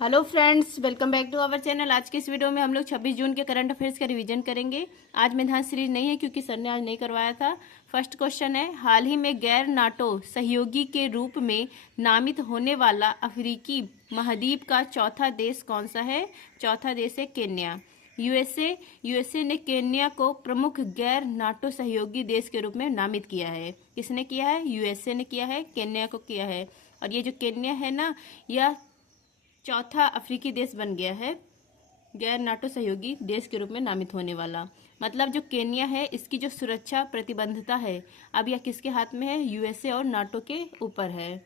Hello friends, welcome back to our channel. आज के इस वीडियो में हम लोग 26 जून के करंट अफेयर्स का रिवीजन करेंगे। आज मेधांश सीरीज नहीं है क्योंकि सर ने आज नहीं करवाया था। फर्स्ट क्वेश्चन है, हाल ही में गैर नाटो सहयोगी के रूप में नामित होने वाला अफ्रीकी महाद्वीप का चौथा देश कौन सा है? चौथा देश है केन्या। यूएसए ने केन्या को प्रमुख गैर नाटो सहयोगी देश के रूप में नामित किया है। किसने किया है? यूएसए ने किया है, केन्या को किया है। और ये जो केन्या है ना, यह चौथा अफ्रीकी देश बन गया है गैर नाटो सहयोगी देश के रूप में नामित होने वाला। मतलब जो केन्या है, इसकी जो सुरक्षा प्रतिबद्धता है अब यह किसके हाथ में है? यूएसए और नाटो के ऊपर है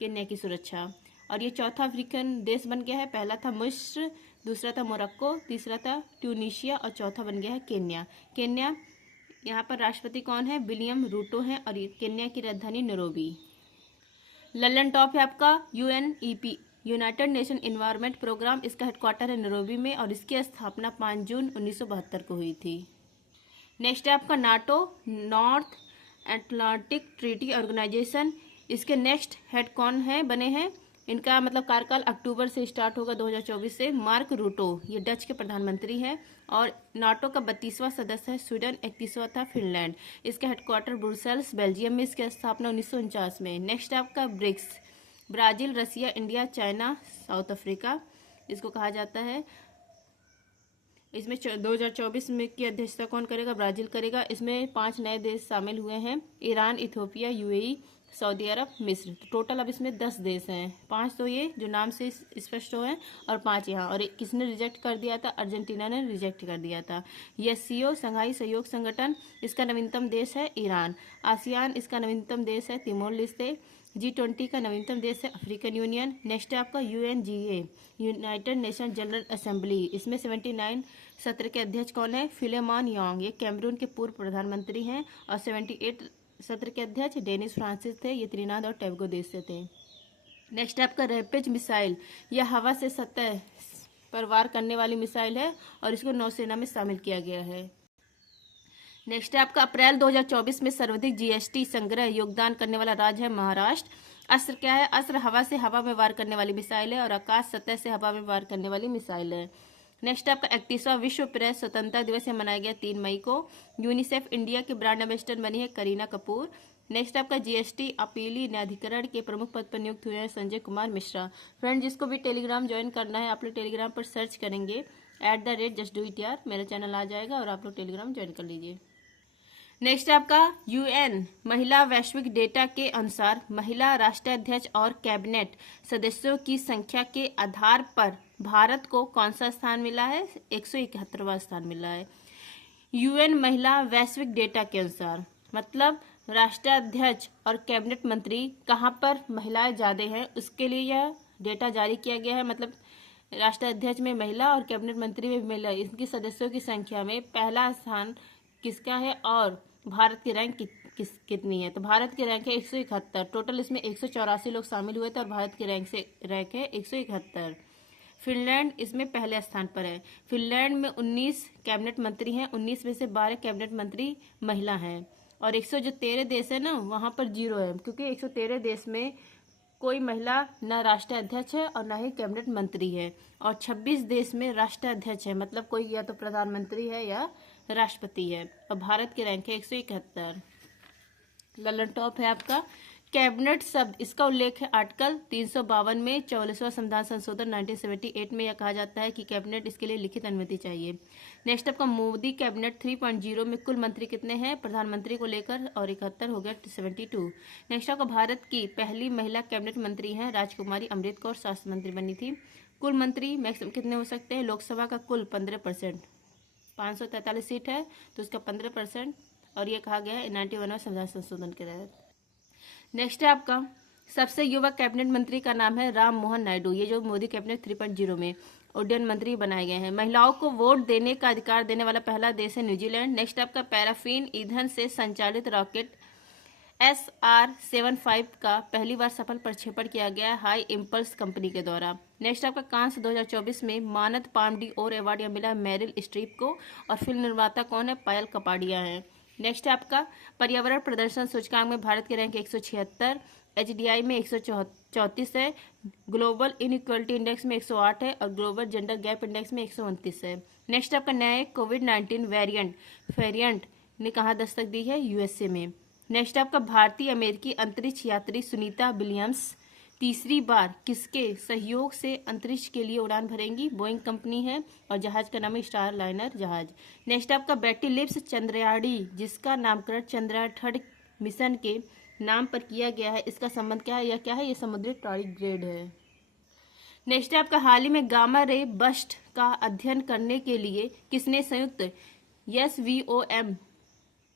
केन्या की सुरक्षा। और ये चौथा अफ्रीकन देश बन गया है। पहला था मिस्र, दूसरा था मोरक्को, तीसरा था ट्यूनीशिया और चौथा बन गया है केन्या। केन्या, यहाँ पर राष्ट्रपति कौन है? विलियम रूटो हैं। और केन्या की राजधानी नैरोबी। लल्लन टॉप है आपका UNEP, United Nation environment programme. इसका हेडक्वार्टर है नैरोबी में और इसकी स्थापना 5 जून 1972 को हुई थी। नेक्स्ट है आपका NATO, North Atlantic Treaty Organisation. इसके नेक्स्ट हेड कौन है बने हैं? इनका मतलब कार्यकाल अक्टूबर से स्टार्ट होगा 2024 से। मार्क रूटो, ये डच के प्रधानमंत्री हैं। और नाटो का 32वां सदस्य है स्वीडन, 31वां था फिनलैंड। इसका हेडक्वार्टर ब्रुसेल्स बेल्जियम में। इसकी स्थापना 1949 में। नेक्स्ट आपका ब्रिक्स, ब्राजील, रसिया, इंडिया, चाइना, साउथ अफ्रीका इसको कहा जाता है। इसमें 2024 में की अध्यक्षता कौन करेगा? ब्राजील करेगा। इसमें 5 नए देश शामिल हुए हैं, ईरान, इथियोपिया, यूएई, सऊदी अरब, मिस्र। तो टोटल अब इसमें 10 देश हैं। 5 तो ये जो नाम से स्पष्ट हो हैं और 5 यहाँ। और किसने रिजेक्ट कर दिया था? अर्जेंटीना ने रिजेक्ट कर दिया था। एससीओ, संघाई सहयोग संगठन, इसका नवीनतम देश है ईरान। आसियान, इसका नवीनतम देश है तिमोर लेस्ते। G20 का नवीनतम देश है अफ्रीकन यूनियन। नेक्स्ट है आपका UNGA, United nation general assembly. इसमें 79 सत्र के अध्यक्ष कौन है? फिलेमॉन यांग, ये कैमरून के पूर्व प्रधानमंत्री हैं। और 78 सत्र के अध्यक्ष डेनिस फ्रांसिस थे, ये त्रिनाद और टोबैगो देश से थे। नेक्स्ट है आपका रैपिड मिसाइल, यह हवा से सतह पर वार करने वाली मिसाइल है और इसको नौसेना में शामिल किया गया है। नेक्स्ट है आपका अप्रैल 2024 में सर्वाधिक जीएसटी संग्रह योगदान करने वाला राज्य है महाराष्ट्र। अस्त्र क्या है? अस्त्र हवा से हवा में वार करने वाली मिसाइल है और आकाश सतह से हवा में वार करने वाली मिसाइल है। नेक्स्ट आपका 31वां विश्व प्रेस स्वतंत्रता दिवस मनाया गया 3 मई को। यूनिसेफ इंडिया के ब्रांड एम्बेसडर बनी है करीना कपूर। नेक्स्ट आपका जीएसटी अपीली न्यायाधिकरण के प्रमुख पद पर नियुक्त हुए हैं संजय कुमार मिश्रा। फ्रेंड, जिसको भी टेलीग्राम ज्वाइन करना है आप लोग टेलीग्राम पर सर्च करेंगे @justdoityar, मेरा चैनल आ जाएगा और आप लोग टेलीग्राम ज्वाइन कर लीजिए। नेक्स्ट आपका यूएन महिला वैश्विक डेटा के अनुसार महिला राष्ट्राध्यक्ष और कैबिनेट सदस्यों की संख्या के आधार पर भारत को कौन सा स्थान मिला है? 171वां स्थान मिला है यूएन महिला वैश्विक डेटा के अनुसार। मतलब राष्ट्राध्यक्ष और कैबिनेट मंत्री कहाँ पर महिलाएं ज्यादा हैं, उसके लिए यह डेटा जारी किया गया है। मतलब राष्ट्राध्यक्ष में महिला और कैबिनेट मंत्री में महिला, इनकी सदस्यों की संख्या में पहला स्थान किसका है और भारत की रैंक कितनी है? तो भारत की रैंक है 171। टोटल इसमें 184 लोग शामिल हुए थे और भारत की रैंक है 171। फिनलैंड इसमें पहले स्थान पर है। फिनलैंड में 19 कैबिनेट मंत्री हैं, 19 में से 12 कैबिनेट मंत्री महिला हैं। और 113 देश है ना, वहां पर 0 है, क्योंकि 113 देश में कोई महिला न राष्ट्राध्यक्ष है और न ही कैबिनेट मंत्री है। और 26 देश में राष्ट्राध्यक्ष है, मतलब कोई या तो प्रधानमंत्री है या राष्ट्रपति है। और भारत की रैंक है 171। लल्लन टॉप है आपका कैबिनेट शब्द, इसका उल्लेख है आर्टिकल 352 में 44वां संविधान संशोधन 1978 में। यह कहा जाता है कि कैबिनेट इसके लिए लिखित अनुमति चाहिए। नेक्स्ट आपका मोदी कैबिनेट 3.0 में कुल मंत्री कितने हैं प्रधानमंत्री को लेकर? और 71 हो गया 72। नेक्स्ट आपका भारत की पहली महिला कैबिनेट मंत्री हैं राजकुमारी अमृत कौर, स्वास्थ्य मंत्री बनी थी। कुल मंत्री मैक्सिमम कितने हो सकते हैं? लोकसभा का कुल 15%, 543 सीट है तो उसका 15%। और ये कहा गया है 91वां संविधान संशोधन के तहत। नेक्स्ट है आपका सबसे युवा कैबिनेट मंत्री का नाम है राम मोहन नायडू, ये जो मोदी कैबिनेट 3.0 में उड्डयन मंत्री बनाए गए हैं। महिलाओं को वोट देने का अधिकार देने वाला पहला देश है न्यूजीलैंड। नेक्स्ट आपका पैराफिन ईंधन से संचालित रॉकेट SR-75 का पहली बार सफल प्रक्षेपण किया गया हाई इम्पल्स कंपनी के द्वारा। नेक्स्ट आपका कांस 2024 में मानद पाम डी और अवार्ड मिला मैरिल स्ट्रीप को। और फिल्म निर्माता कौन है? पायल कपाड़िया है। नेक्स्ट आपका पर्यावरण प्रदर्शन सूचकांक में भारत की रैंक 176, HDI में 34 है, ग्लोबल इनइक्वालिटी इंडेक्स में 108 है और ग्लोबल जेंडर गैप इंडेक्स में 129 है। नेक्स्ट आपका नया कोविड-19 वेरिएंट ने कहाँ दस्तक दी है? यूएसए में। नेक्स्ट आपका भारतीय अमेरिकी अंतरिक्ष यात्री सुनीता विलियम्स तीसरी बार किसके सहयोग से अंतरिक्ष के लिए उड़ान भरेंगी? बोइंग कंपनी है और जहाज का नाम है स्टार लाइनर जहाज। नेक्स्ट आपका बेटी लिप्स चंद्रयाड़ी जिसका नामकरण चंद्रयान 3 मिशन के नाम पर किया गया है, इसका संबंध क्या है? यह क्या है? यह समुद्री टारगेट है। नेक्स्ट है आपका हाल ही में गामा रे बस्ट का अध्ययन करने के लिए किसने संयुक्त SVOM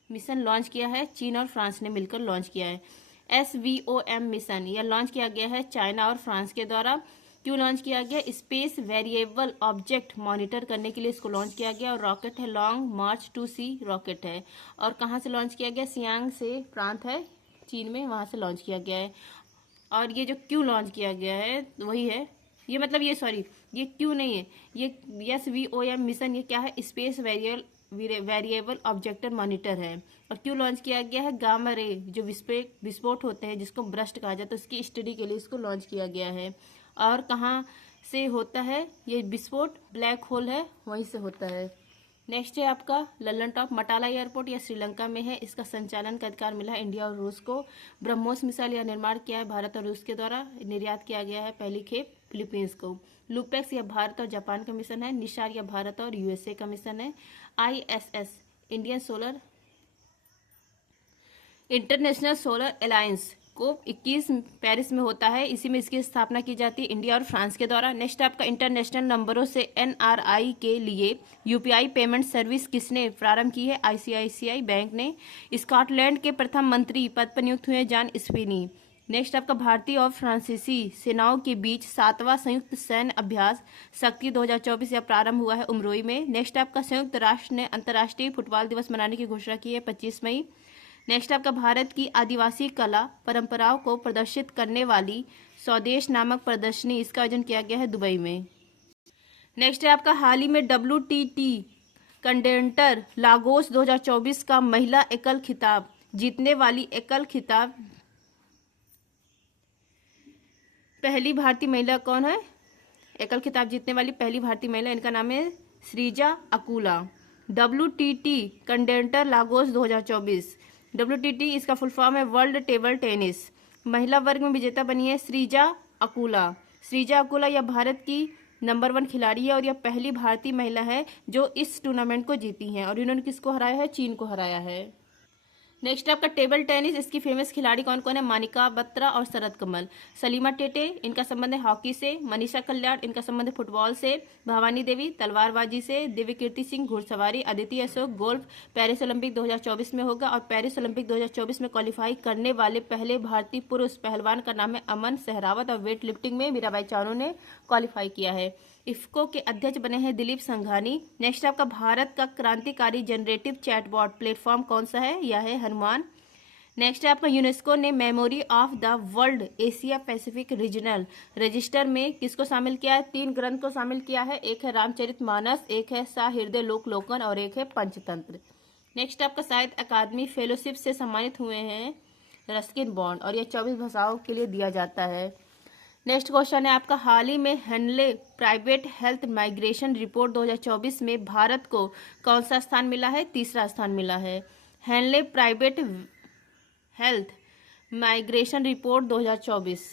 मिशन लॉन्च किया है? चीन और फ्रांस ने मिलकर लॉन्च किया है। SVOM मिशन यह लॉन्च किया गया है चाइना और फ्रांस के द्वारा। क्यों लॉन्च किया गया? स्पेस वेरिएबल ऑब्जेक्ट मॉनिटर करने के लिए इसको लॉन्च किया गया और रॉकेट है लॉन्ग मार्च टू सी रॉकेट है। और कहाँ से लॉन्च किया गया? सियांग से प्रांत है चीन में, वहाँ से लॉन्च किया गया है। और ये जो क्यों लॉन्च किया गया है वही है, ये मतलब ये क्यों नहीं है, ये SVOM मिशन ये क्या है? स्पेस वेरिएबल ऑब्जेक्ट मॉनिटर है। और क्यों लॉन्च किया गया है? गामा रे जो विस्फोट होते हैं जिसको ब्रस्ट कहा जाता है उसकी स्टडी के लिए इसको लॉन्च किया गया है। और कहाँ से होता है ये विस्फोट? ब्लैक होल है वहीं से होता है। नेक्स्ट है आपका लल्लन टॉप मटाला एयरपोर्ट या श्रीलंका में है, इसका संचालन का अधिकार मिला है इंडिया और रूस को। ब्रह्मोस मिसाइल या निर्माण किया है भारत और रूस के द्वारा, निर्यात किया गया है पहली खेप फिलीपींस को। लुपेक्स या भारत और जापान का मिशन है। निशार या भारत और यूएसए का मिशन है। ISS इंटरनेशनल सोलर अलायंस को 21 पेरिस में होता है, इसी में इसकी स्थापना की जाती है इंडिया और फ्रांस के द्वारा। नेक्स्ट आपका इंटरनेशनल नंबरों से NRI के लिए UPI पेमेंट सर्विस किसने प्रारंभ की है? ICICI बैंक ने। स्कॉटलैंड के प्रथम मंत्री पद पर नियुक्त हुए जॉन स्पिनी। नेक्स्ट आपका भारतीय और फ्रांसीसी सेनाओं के बीच 7वां संयुक्त सैन्य अभ्यास शक्ति 2024 यह प्रारंभ हुआ है उमरोई में। नेक्स्ट आपका संयुक्त राष्ट्र ने अंतर्राष्ट्रीय फुटबॉल दिवस मनाने की घोषणा की है 25 मई। नेक्स्ट आपका भारत की आदिवासी कला परंपराओं को प्रदर्शित करने वाली स्वदेश नामक प्रदर्शनी इसका आयोजन किया गया है दुबई में। नेक्स्ट है आपका हाल ही में WTT कंटेंटर लागोस 2024 का महिला एकल खिताब जीतने वाली पहली भारतीय महिला कौन है? एकल खिताब जीतने वाली पहली भारतीय महिला, इनका नाम है Sreeja Akula. WTT contender Lagos 2024, WTT इसका फुल फॉर्म है वर्ल्ड टेबल टेनिस। महिला वर्ग में विजेता बनी है श्रीजा अकुला। श्रीजा अकुला यह भारत की नंबर 1 खिलाड़ी है और यह पहली भारतीय महिला है जो इस टूर्नामेंट को जीती हैं और इन्होंने किसको हराया है? चीन को हराया है। नेक्स्ट आपका टेबल टेनिस, इसकी फेमस खिलाड़ी कौन कौन है? मानिका बत्रा और शरद कमल। सलीमा टेटे इनका संबंध है हॉकी से। मनीषा कल्याण इनका संबंध है फुटबॉल से। भवानी देवी तलवारबाजी से। दिव्य कीर्ति सिंह घुड़सवारी। Aditi Ashok golf. Paris Olympic 2024 में होगा और पेरिस ओलंपिक 2024 में क्वालिफाई करने वाले पहले भारतीय पुरुष पहलवान का नाम है अमन सहरावत और वेट लिफ्टिंग में मीराबाई चानू ने क्वालिफाई किया है। इफ्को के अध्यक्ष बने हैं दिलीप संघानी। नेक्स्ट आपका भारत का क्रांतिकारी जनरेटिव चैटबॉट प्लेटफॉर्म कौन सा है? यह है हनुमान। नेक्स्ट है आपका यूनेस्को ने memory of the world Asia Pacific regional register में किसको शामिल किया है? 3 ग्रंथ को शामिल किया है, एक है रामचरितमानस, एक है साहृदय लोकलोकन और एक है पंचतंत्र। नेक्स्ट आपका साहित्य अकादमी फेलोशिप से सम्मानित हुए हैं रस्किन बॉन्ड और यह 24 भाषाओं के लिए दिया जाता है। नेक्स्ट क्वेश्चन है आपका हाल ही में Henley private health migration report 2024 में भारत को कौन सा स्थान मिला है? तीसरा स्थान मिला है। Henley private health migration report 2024,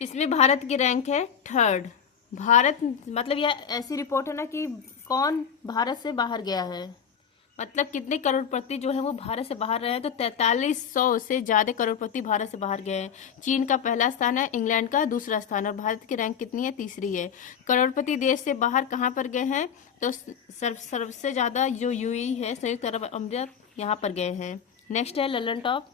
इसमें भारत की रैंक है 3rd। भारत मतलब यह ऐसी रिपोर्ट है ना कि कौन भारत से बाहर गया है, मतलब कितने करोड़पति जो है वो भारत से बाहर रहे हैं, तो 4300 से ज़्यादा करोड़पति भारत से बाहर गए हैं। चीन का पहला स्थान है, इंग्लैंड का दूसरा स्थान और भारत की रैंक कितनी है? तीसरी है। करोड़पति देश से बाहर कहाँ पर गए हैं? तो सबसे ज़्यादा जो UAE है संयुक्त अरब अमीरात यहाँ पर गए हैं। नेक्स्ट है Lallan top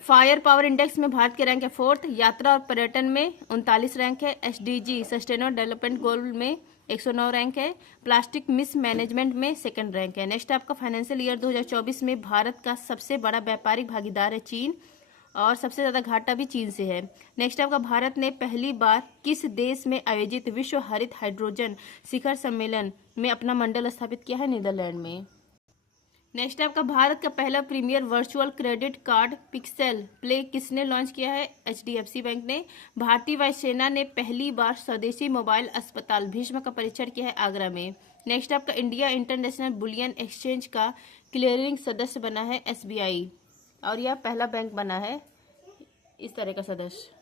fire power index में भारत की रैंक है 4th। यात्रा और पर्यटन में 39 रैंक है। SDG सस्टेनेबल डेवलपमेंट गोल में 109 रैंक है। प्लास्टिक मिस मैनेजमेंट में 2nd रैंक है। नेक्स्ट आपका फाइनेंशियल ईयर 2024 में भारत का सबसे बड़ा व्यापारिक भागीदार है चीन और सबसे ज़्यादा घाटा भी चीन से है। नेक्स्ट आपका भारत ने पहली बार किस देश में आयोजित विश्व हरित हाइड्रोजन शिखर सम्मेलन में अपना मंडल स्थापित किया है? नीदरलैंड में। नेक्स्ट आपका भारत का पहला premier virtual credit card Pixel Play किसने लॉन्च किया है? HDFC बैंक ने। भारतीय वायुसेना ने पहली बार स्वदेशी मोबाइल अस्पताल भीष्म का परीक्षण किया है आगरा में। नेक्स्ट आपका इंडिया इंटरनेशनल बुलियन एक्सचेंज का क्लियरिंग सदस्य बना है SBI, और यह पहला बैंक बना है इस तरह का सदस्य,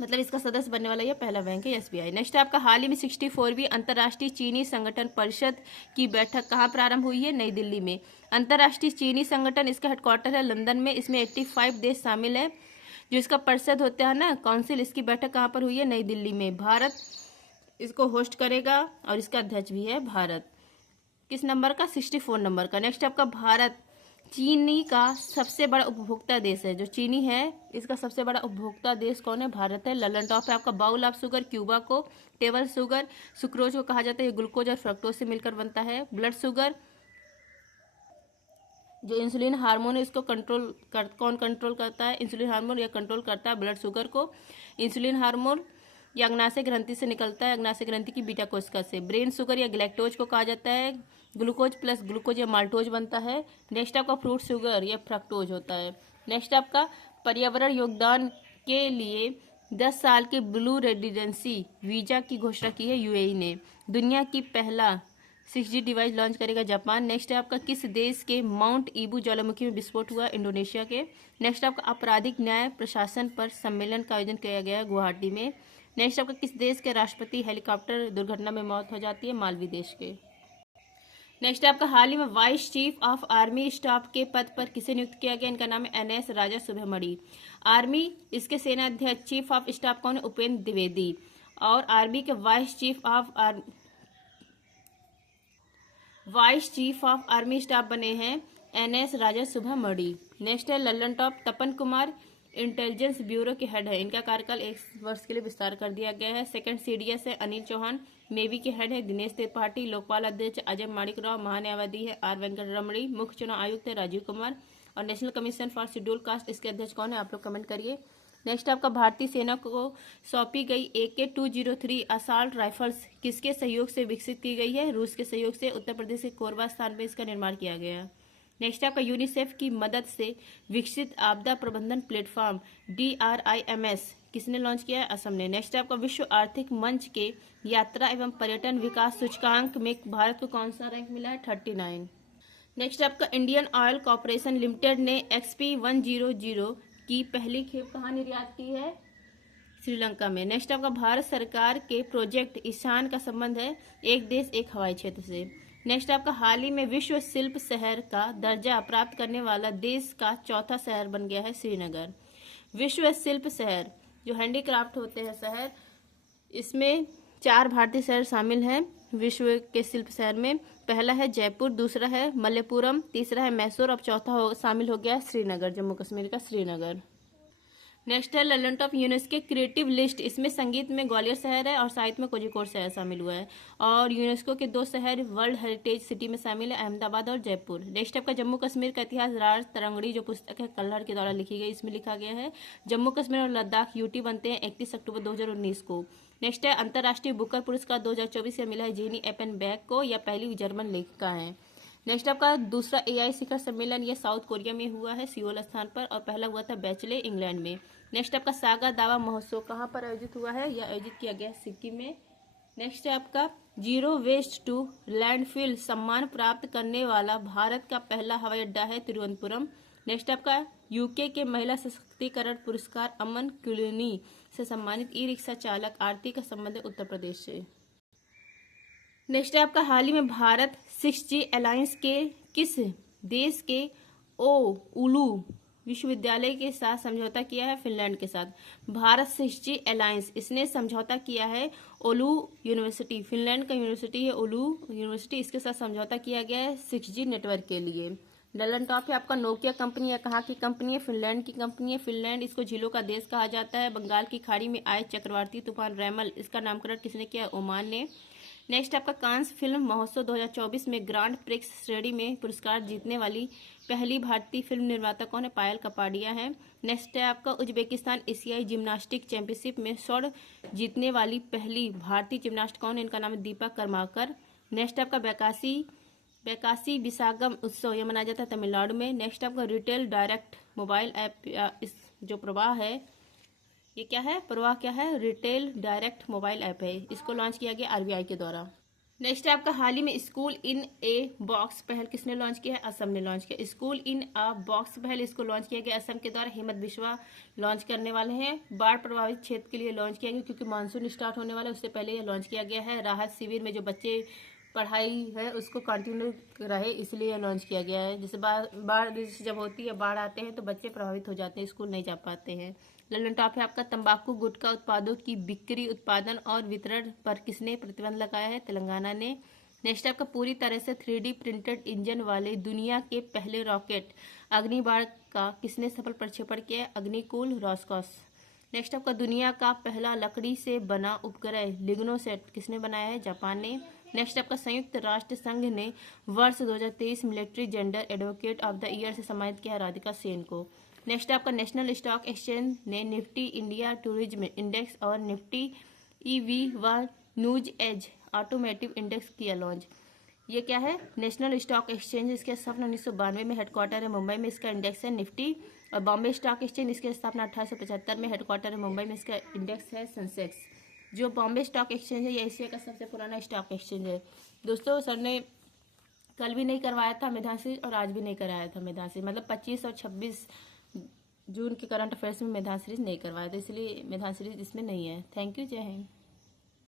मतलब इसका सदस्य बनने वाला यह पहला बैंक है SBI। नेक्स्ट आपका हाल ही में 64वीं अंतर्राष्ट्रीय चीनी संगठन परिषद की बैठक कहाँ प्रारंभ हुई है? नई दिल्ली में। अंतर्राष्ट्रीय चीनी संगठन, इसका हेडक्वार्टर है लंदन में। इसमें 85 देश शामिल है। जो इसका परिषद होता है ना, काउंसिल, इसकी बैठक कहाँ पर हुई है? नई दिल्ली में। भारत इसको होस्ट करेगा और इसका अध्यक्ष भी है भारत। किस नंबर का? 64 नंबर का। नेक्स्ट आपका भारत चीनी का सबसे बड़ा उपभोक्ता देश है। जो चीनी है इसका सबसे बड़ा उपभोक्ता देश कौन है? भारत है। ललन टॉप है आपका बाउल ऑफ शुगर क्यूबा को। टेबल शुगर सुक्रोज को कहा जाता है, ये ग्लूकोज और फ्रक्टोज से मिलकर बनता है। ब्लड शुगर जो इंसुलिन हार्मोन है इसको कौन कंट्रोल करता है? इंसुलिन हार्मोन यह कंट्रोल करता है ब्लड शुगर को। इंसुलिन हार्मोन यह अग्नाशय ग्रंथि से निकलता है, अग्नाशय ग्रंथि की बीटा कोशिका से। ब्रेन शुगर या ग्लैक्टोज को कहा जाता है। ग्लूकोज प्लस ग्लूकोज या माल्टोज बनता है। नेक्स्ट आपका फ्रूट शुगर या फ्रक्टोज होता है। नेक्स्ट आपका पर्यावरण योगदान के लिए 10 साल के ब्लू रेजिडेंसी वीजा की घोषणा की है UAE ने। दुनिया की पहला 6G डिवाइस लॉन्च करेगा जापान। नेक्स्ट है आपका किस देश के माउंट ईबू ज्वालामुखी में विस्फोट हुआ? इंडोनेशिया के। नेक्स्ट आपका आपराधिक न्याय प्रशासन पर सम्मेलन का आयोजन किया गया है गुवाहाटी में। नेक्स्ट आपका किस देश के राष्ट्रपति हेलीकॉप्टर दुर्घटना में मौत हो जाती है? मालवी देश के। नेक्स्ट आपका हाल ही में vice chief of army staff के पद पर किसे नियुक्त किया गया? इनका नाम है NS राजा सुब्रमणी। आर्मी इसके सेना अध्यक्ष चीफ ऑफ स्टाफ कौन है? उपेंद्र द्विवेदी। और आर्मी के vice chief of army staff बने हैं NS राजा सुब्रमणी। नेक्स्ट है ललन टॉप तपन कुमार इंटेलिजेंस ब्यूरो के हेड है। इनका कार्यकाल 1 वर्ष के लिए विस्तार कर दिया गया है। सेकंड CDS है अनिल चौहान। नेवी के हेड है दिनेश त्रिपाठी। लोकपाल अध्यक्ष अजय माणिक राव। महान्यायवादी है R वेंकटरमणी। मुख्य चुनाव आयुक्त है राजीव कुमार। और national commission for schedule caste इसके अध्यक्ष कौन है? आप लोग कमेंट करिए। नेक्स्ट आपका भारतीय सेना को सौंपी गई AK-203 असाल्ट राइफल्स किसके सहयोग से विकसित की गई है? रूस के सहयोग से। उत्तर प्रदेश के कोरबा स्थान में इसका निर्माण किया गया। नेक्स्ट आपका यूनिसेफ की मदद से विकसित आपदा प्रबंधन प्लेटफॉर्म DRIMS किसने लॉन्च किया है? असम ने। नेक्स्ट आपका विश्व आर्थिक मंच के यात्रा एवं पर्यटन विकास सूचकांक में भारत को कौन सा रैंक मिला है? 39। नेक्स्ट आपका इंडियन ऑयल कॉर्पोरेशन लिमिटेड ने XP-100 की पहली खेप कहाँ निर्यात की है? श्रीलंका में। नेक्स्ट आपका भारत सरकार के प्रोजेक्ट ईशान का संबंध है एक देश एक हवाई क्षेत्र से। नेक्स्ट आपका हाल ही में विश्व शिल्प शहर का दर्जा प्राप्त करने वाला देश का चौथा शहर बन गया है श्रीनगर। विश्व शिल्प शहर जो हैंडीक्राफ्ट होते हैं शहर, इसमें 4 भारतीय शहर शामिल हैं विश्व के शिल्प शहर में। पहला है जयपुर, दूसरा है मल्लेपुरम, तीसरा है मैसूर और चौथा शामिल हो गया है श्रीनगर, जम्मू कश्मीर का श्रीनगर। नेक्स्ट है Lalan top UNESCO creative list. इसमें संगीत में ग्वालियर शहर है और साहित्य में कोझिकोड शहर शामिल हुआ है। और यूनेस्को के 2 शहर वर्ल्ड हेरिटेज सिटी में शामिल है, अहमदाबाद और जयपुर। नेक्स्ट आपका जम्मू कश्मीर का इतिहास राज तरंगड़ी जो पुस्तक है कल्हड़ के द्वारा लिखी गई, इसमें लिखा गया है। जम्मू कश्मीर और लद्दाख UT बनते हैं 31 अक्टूबर 2019 को। नेक्स्ट है अंतर्राष्ट्रीय बुकर पुरस्कार 2024 से मिला है जेनी एपेनबैक को, यह पहली जर्मन लेखिका है। नेक्स्ट आपका दूसरा AI शिखर सम्मेलन यह साउथ कोरिया में हुआ है सियोल स्थान पर, और पहला हुआ था बैचले इंग्लैंड में। नेक्स्ट आपका सागा दावा महोत्सव कहाँ पर आयोजित हुआ है? यह आयोजित किया गया सिक्किम में। नेक्स्ट है आपका जीरो वेस्ट टू लैंडफिल सम्मान प्राप्त करने वाला भारत का पहला हवाई अड्डा है तिरुवनंतपुरम। नेक्स्ट आपका UK के महिला सशक्तिकरण पुरस्कार अमन क्लूनी से सम्मानित ई-रिक्शा चालक आरती का संबंध है उत्तर प्रदेश से। नेक्स्ट है आपका हाल ही में भारत 6G अलायंस के किस देश के ओलू विश्वविद्यालय के साथ समझौता किया है? फिनलैंड के साथ। भारत 6G अलायंस इसने समझौता किया है ओलू यूनिवर्सिटी, फिनलैंड का यूनिवर्सिटी है ओलू यूनिवर्सिटी, इसके साथ समझौता किया गया है 6G नेटवर्क के लिए। ललन टॉप है आपका नोकिया कंपनी है कहाँ की कंपनी है? फिनलैंड की कंपनी है। फिनलैंड इसको झीलों का देश कहा जाता है। बंगाल की खाड़ी में आए चक्रवाती तूफान रैमल, इसका नामकरण किसने किया? ओमान ने। नेक्स्ट आपका कांस फिल्म महोत्सव 2024 में ग्रांड प्रिक्स श्रेणी में पुरस्कार जीतने वाली पहली भारतीय फिल्म निर्माता कौन है? पायल कपाडिया है। नेक्स्ट है आपका उज्बेकिस्तान एशियाई जिम्नास्टिक चैंपियनशिप में स्वर्ण जीतने वाली पहली भारतीय जिम्नास्ट कौन है? इनका नाम है दीपा कर्माकर। नेक्स्ट आपका 82 बैकासी विशाखम उत्सव ये मनाया जाता है तमिलनाडु में। नेक्स्ट आपका रिटेल डायरेक्ट मोबाइल ऐप, इस जो प्रवाह है ये क्या है, प्रवाह क्या है, रिटेल डायरेक्ट मोबाइल ऐप है। इसको लॉन्च किया गया आरबीआई के द्वारा। नेक्स्ट है आपका हाल ही में स्कूल इन ए बॉक्स पहल किसने लॉन्च किया है, असम ने लॉन्च किया। स्कूल इन अ बॉक्स पहल इसको लॉन्च किया गया असम के द्वारा। हेमंत बिश्वा लॉन्च करने वाले हैं। बाढ़ प्रभावित क्षेत्र के लिए लॉन्च किया गया क्योंकि मानसून स्टार्ट होने वाला है, उससे पहले ये लॉन्च किया गया है। राहत शिविर में जो बच्चे पढ़ाई है उसको कंटिन्यू रहे इसलिए लॉन्च किया गया है। जैसे बाढ़ जब होती है, बाढ़ आते हैं तो बच्चे प्रभावित हो जाते हैं, स्कूल नहीं जा पाते हैं। ललन टॉप है आपका तंबाकू गुटखा उत्पादों की बिक्री, उत्पादन और वितरण पर किसने प्रतिबंध लगाया है, तेलंगाना ने। नेक्स्ट आपका पूरी तरह से 3D प्रिंटेड इंजन वाले दुनिया के पहले रॉकेट अग्निबाण का किसने सफल प्रक्षेपण किया, अग्निकुल रॉसकॉस। नेक्स्ट आपका दुनिया का पहला लकड़ी से बना उपग्रह लिग्नोसेट किसने बनाया है, जापान ने। नेक्स्ट आपका संयुक्त राष्ट्र संघ ने वर्ष 2023 military gender advocate of the year से सम्मानित किया राधिका सेन को। नेक्स्ट आपका नेशनल स्टॉक एक्सचेंज ने निफ्टी इंडिया टूरिज्म इंडेक्स और निफ्टी ईवी व न्यूज एज ऑटोमेटिव इंडेक्स किया लॉन्च। ये क्या है, नेशनल स्टॉक एक्सचेंज, इसके स्थापना 1992 में, हेडक्वार्टर है मुंबई में, इसका इंडेक्स है निफ्टी। और बॉम्बे स्टॉक एक्सचेंज, इसकी स्थापना 1875 में, हेडक्वार्टर है मुंबई में, इसका इंडेक्स है सेंसेक्स। जो बॉम्बे स्टॉक एक्सचेंज है ये एशिया का सबसे पुराना स्टॉक एक्सचेंज है। दोस्तों सर ने कल भी नहीं करवाया था मेधान सीरीज और आज भी नहीं कराया था मेधान सीरीज, मतलब 25 और 26 जून के करंट अफेयर्स में मेधान सीरीज नहीं करवाया था, इसलिए मेधान सीरीज इसमें नहीं है। थैंक यू, जय हिंद।